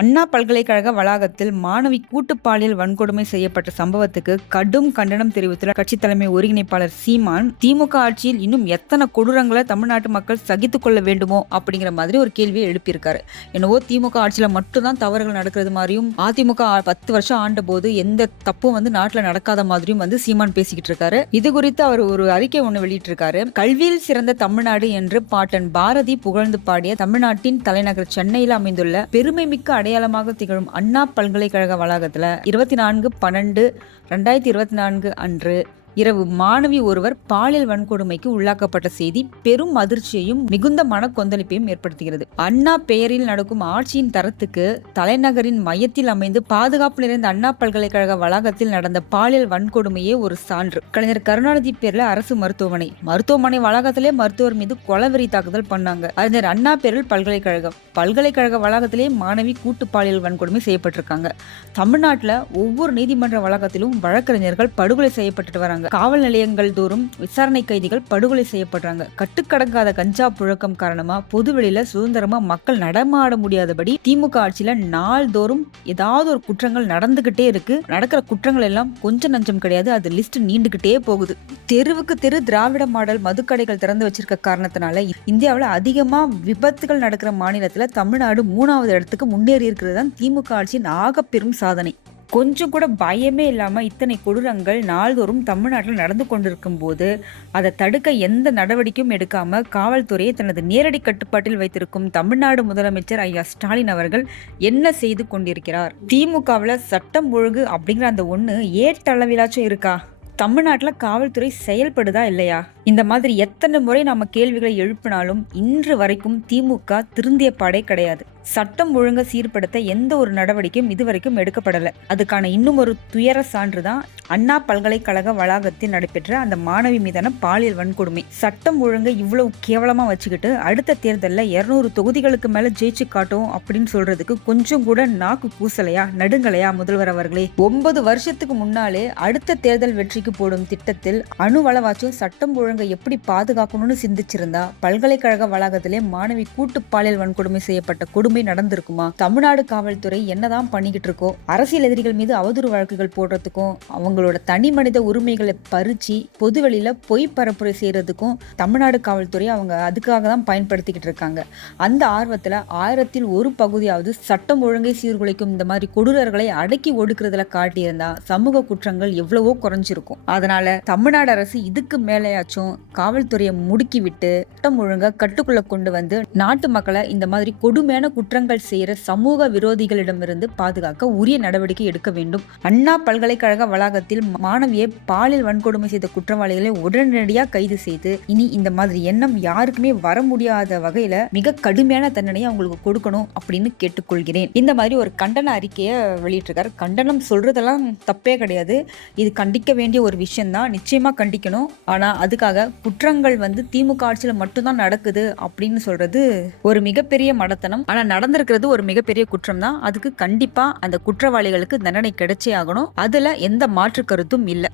அண்ணா பல்கலைக்கழக வளாகத்தில் மாணவி கூட்டு பாலியல் வன்கொடுமை செய்யப்பட்ட சம்பவத்துக்கு கடும் கண்டனம் தெரிவித்துள்ள கட்சி தலைமை ஒருங்கிணைப்பாளர் சீமான் திமுக ஆட்சியில் இன்னும் எத்தனை கொடூரங்களை தமிழ்நாட்டு மக்கள் சகித்துக் கொள்ள வேண்டுமோ அப்படிங்கிற மாதிரி ஒரு கேள்வியை எழுப்பியிருக்காரு. என்னவோ திமுக ஆட்சியில மட்டும்தான் தவறுகள் நடக்கிறது மாதிரியும் அதிமுக பத்து வருஷம் ஆண்ட போது எந்த தப்பும் வந்து நாட்டுல நடக்காத மாதிரியும் வந்து சீமான் பேசிக்கிட்டு இருக்காரு. இது குறித்து அவர் ஒரு அறிக்கை ஒன்று வெளியிட்டிருக்காரு. கல்வியில் சிறந்த தமிழ்நாடு என்று பாட்டன் பாரதி புகழ்ந்து பாடிய தமிழ்நாட்டின் தலைநகர் சென்னையில் அமைந்துள்ள பெருமைமிக்க அடையாளமாக திகழும் அண்ணா பல்கலைக்கழக வளாகத்துல இருபத்தி நான்கு பன்னெண்டு ரெண்டாயிரத்தி இருபத்தி நான்கு அன்று இரவு மாணவி ஒருவர் பாலியல் வன்கொடுமைக்கு உள்ளாக்கப்பட்ட செய்தி பெரும் அதிர்ச்சியையும் மிகுந்த மன கொந்தளிப்பையும் ஏற்படுத்துகிறது. அண்ணா பெயரில் நடக்கும் ஆட்சியின் தரத்துக்கு தலைநகரின் மையத்தில் அமைந்து பாதுகாப்பு நிறைந்த அண்ணா பல்கலைக்கழக வளாகத்தில் நடந்த பாலியல் வன்கொடுமையே ஒரு சான்று. கலைஞர் கருணாநிதி பேர்ல அரசு மருத்துவமனை. மருத்துவமனை வளாகத்திலே மருத்துவர் மீது கொலவெறி தாக்குதல் பண்ணாங்க. அறிஞர் அண்ணா பேரில் பல்கலைக்கழகம். பல்கலைக்கழக வளாகத்திலே மாணவி கூட்டு பாலியல் வன்கொடுமை செய்யப்பட்டிருக்காங்க. தமிழ்நாட்டில் ஒவ்வொரு நீதிமன்ற வளாகத்திலும் வழக்கறிஞர்கள் படுகொலை செய்யப்பட்டுட்டு வராங்க. காவல் நிலையங்கள் தோறும் விசாரணை கைதிகள் படுகொலை செய்யப்படுறாங்க. கட்டுக்கடங்காத கஞ்சா புழக்கம் காரணமா பொதுவெளியில சுதந்திரமா மக்கள் நடமாட முடியாதபடி திமுக ஆட்சியில நாள்தோறும் ஏதாவது ஒரு குற்றங்கள் நடந்துகிட்டே இருக்கு. நடக்கிற குற்றங்கள் எல்லாம் கொஞ்சம் நஞ்சம் கிடையாது. அது லிஸ்ட் நீண்டுகிட்டே போகுது. தெருவுக்கு தெரு திராவிட மாடல் மதுக்கடைகள் திறந்து வச்சிருக்க காரணத்தினால இந்தியாவில் அதிகமா விபத்துகள் நடக்கிற மாநிலத்தில் தமிழ்நாடு மூணாவது இடத்துக்கு முன்னேறி இருக்கிறது தான் திமுக ஆட்சியின் ஆகப்பெரும் சாதனை. கொஞ்சம் கூட பயமே இல்லாமல் இத்தனை கொடூரங்கள் நாள்தோறும் தமிழ்நாட்டில் நடந்து கொண்டிருக்கும் போது அதை தடுக்க எந்த நடவடிக்கையும் எடுக்காமல் காவல்துறையை தனது நேரடி கட்டுப்பாட்டில் வைத்திருக்கும் தமிழ்நாடு முதலமைச்சர் ஐயா ஸ்டாலின் அவர்கள் என்ன செய்து கொண்டிருக்கிறார்? திமுகவில் சட்டம் ஒழுங்கு அப்படிங்கிற அந்த ஒன்று ஏட்டளவிலாச்சும் இருக்கா? தமிழ்நாட்டில் காவல்துறை செயல்படுதா இல்லையா? இந்த மாதிரி எத்தனை முறை நாம கேள்விகளை எழுப்பினாலும் இன்று வரைக்கும் திமுக திருந்திய பாடே கிடையாது. சட்டம் ஒழுங்க சீர்படுத்த எந்த ஒரு நடவடிக்கையும் இதுவரைக்கும் எடுக்கப்படல. அதுக்கான இன்னும் ஒரு துயர சான்று தான் அண்ணா பல்கலைக்கழக வளாகத்தில் நடைபெற்ற அந்த மாணவி மீதான பாலியல் வன்கொடுமை. சட்டம் ஒழுங்கை இவ்வளவு கேவலமா வச்சுக்கிட்டு அடுத்த தேர்தலில் இருநூறு தொகுதிகளுக்கு மேல ஜெயிச்சு காட்டும் அப்படின்னு சொல்றதுக்கு கொஞ்சம் கூட நாக்கு கூசலையா நடுங்கலையா முதல்வர் அவர்களே? ஒன்பது வருஷத்துக்கு முன்னாலே அடுத்த தேர்தல் வெற்றிக்கு போடும் திட்டத்தில் அணுவளவாச்சும் சட்டம் ஒழுங்கு எப்படி பாதுகாக்கணும்னு சிந்திச்சிருந்தா பல்கலைக்கழக வளாகத்திலே மாணவி கூட்டு பாலியல் வன்கொடுமை செய்யப்பட்ட கொடுமை நடந்திருக்குமா? தமிழ்நாடு காவல்துறை என்னதான் பண்ணிக்கிட்டு இருக்கோ அரசியல் எதிரிகள் மீது அவதூறு வழக்குகள் போடுறதுக்கும் அவங்களோட தனி மனித உரிமைகளை பறிச்சு பொதுவெளியில பொய் பரப்புரை செய்யறதுக்கும் தமிழ்நாடு காவல்துறை அவங்க அதுக்காக தான் பயன்படுத்திக்கிட்டு இருக்காங்க. அந்த ஆர்வத்துல ஆயிரத்தில் ஒரு பகுதியாவது சட்டம் ஒழுங்கை சீர்குலைக்கும் இந்த மாதிரி கொடூரர்களை அடக்கி ஒடுக்குறதுல காட்டியிருந்தா சமூக குற்றங்கள் எவ்வளவோ குறைஞ்சிருக்கும். அதனால தமிழ்நாடு அரசு இதுக்கு மேலேயாச்சும் காவல்துறையை முடுக்கி விட்டு சட்டம் ஒழுங்கா கட்டுக்குள்ள கொண்டு வந்து நாட்டு மக்களை இந்த மாதிரி கொடுமையான குற்றங்கள் செய்கிற சமூக விரோதிகளிடமிருந்து பாதுகாக்க உரிய நடவடிக்கை எடுக்க வேண்டும். அண்ணா பல்கலைக்கழக வளாகத்தில் மாணவியை பாலியல் வன்கொடுமை செய்த குற்றவாளிகளை உடனடியாக கைது செய்து இனி இந்த மாதிரி எண்ணம் யாருக்குமே வர முடியாத வகையில் மிக கடுமையான தண்டனையை அவங்களுக்கு கொடுக்கணும் அப்படின்னு கேட்டுக்கொள்கிறேன். இந்த மாதிரி ஒரு கண்டன அறிக்கையை வெளியிட்டிருக்காரு. கண்டனம் சொல்றதெல்லாம் தப்பே கிடையாது. இது கண்டிக்க வேண்டிய ஒரு விஷயம்தான். நிச்சயமாக கண்டிக்கணும். ஆனால் அதுக்காக குற்றங்கள் வந்து திமுக ஆட்சியில் மட்டும்தான் நடக்குது அப்படின்னு சொல்றது ஒரு மிகப்பெரிய மடத்தனம். ஆனா நடந்திருக்கிறது ஒரு மிகப்பெரிய குற்றம் தான் அதுக்கு கண்டிப்பா அந்த குற்றவாளிகளுக்கு தண்டனை கிடைச்சே ஆகணும். அதுல எந்த மாற்று கருத்தும் இல்லை.